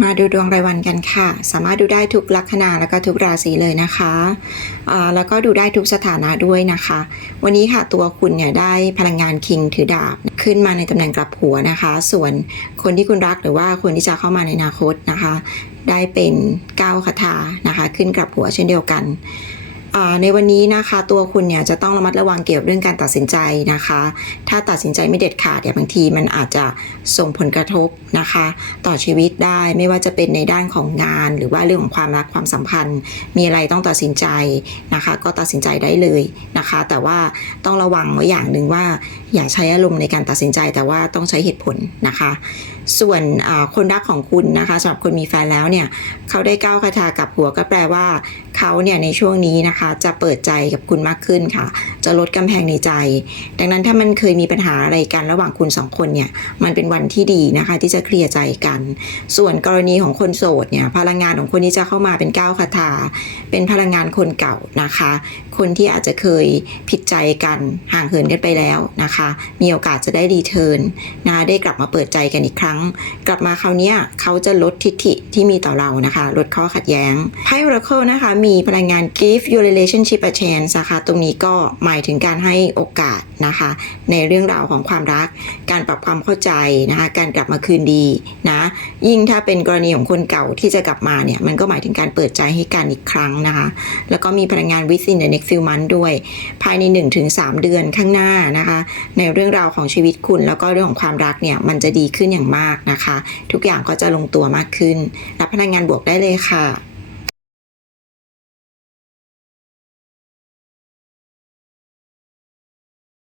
มาดูดวงรายวันกันค่ะ สามารถดูได้ทุกลัคนาแล้วก็ทุกราศีเลยนะคะะแล้วก็ดูได้ทุกสถานะด้วยนะคะ วันนี้ค่ะตัวคุณเนี่ยได้พลังงานคิงถือดาบขึ้นมาในตำแหน่งกลับหัวนะคะ ส่วนคนที่คุณรักหรือว่าคนที่จะเข้ามาในอนาคตนะคะ ได้เป็นก้าวคาถานะคะ ขึ้นกลับหัวเช่นเดียวกัน ในวันนี้นะคะตัวคุณเนี่ยจะต้องระมัดระวังเกี่ยวกับเรื่องการตัดสินใจนะคะ ถ้าตัดสินใจไม่เด็ดขาดเนี่ยบางทีมันอาจจะส่งผลกระทบนะคะ ต่อชีวิตได้ไม่ว่าจะเป็นในด้านของงาน หรือว่าเรื่องของความรักความสัมพันธ์ มีอะไรต้องตัดสินใจนะคะ ก็ตัดสินใจได้เลยนะคะ แต่ว่าต้องระวังไว้อย่างหนึ่งว่าอย่าใช้อารมณ์ในการตัดสินใจแต่ว่าต้องใช้เหตุผลนะคะ ส่วนคนรักของคุณนะคะสำหรับคนมีแฟนแล้วเนี่ยเขาได้ก้าวคาถากับหัวก็แปลว่าเขาเนี่ยในช่วงนี้นะคะจะเปิดใจกับคุณมากขึ้นค่ะ จะลดกำแพงในใจ ดังนั้นถ้ามันเคยมีปัญหาอะไรกันระหว่างคุณสองคนเนี่ยมันเป็นวันที่ดีนะคะที่จะเคลียร์ใจกัน ส่วนกรณีของคนโสดเนี่ยพลังงานของคนที่จะเข้ามาเป็นก้าวคาถาเป็นพลังงานคนเก่านะคะ คนที่อาจจะเคยผิดใจกันห่างเหินกันไปแล้วนะคะ มีโอกาสจะได้รีเทิร์นนะคะได้กลับมาเปิดใจกันอีกครั้ง กลับมาคราวนี้เขาจะลดทิฐิที่มีต่อเรานะคะ ลดข้อขัดแย้งไพ่ Oracle นะคะมีพลังงาน give your relationship a chance นะคะตรงนี้ก็หมายถึงการให้โอกาสนะคะ ในเรื่องราวของความรัก การปรับความเข้าใจนะคะ การกลับมาคืนดีนะ ยิ่งถ้าเป็นกรณีของคนเก่าที่จะกลับมาเนี่ย มันก็หมายถึงการเปิดใจให้กันอีกครั้งนะคะ แล้วก็มีพลังงาน within the next few months ด้วย ภายใน 1-3 เดือนข้างหน้านะคะ ในเรื่องราวของชีวิตคุณ แล้วก็เรื่องของความรักเนี่ย มันจะดีขึ้นอย่างมากนะคะ ทุกอย่างก็จะลงตัวมากขึ้น รับพลังงานบวกได้เลยค่ะ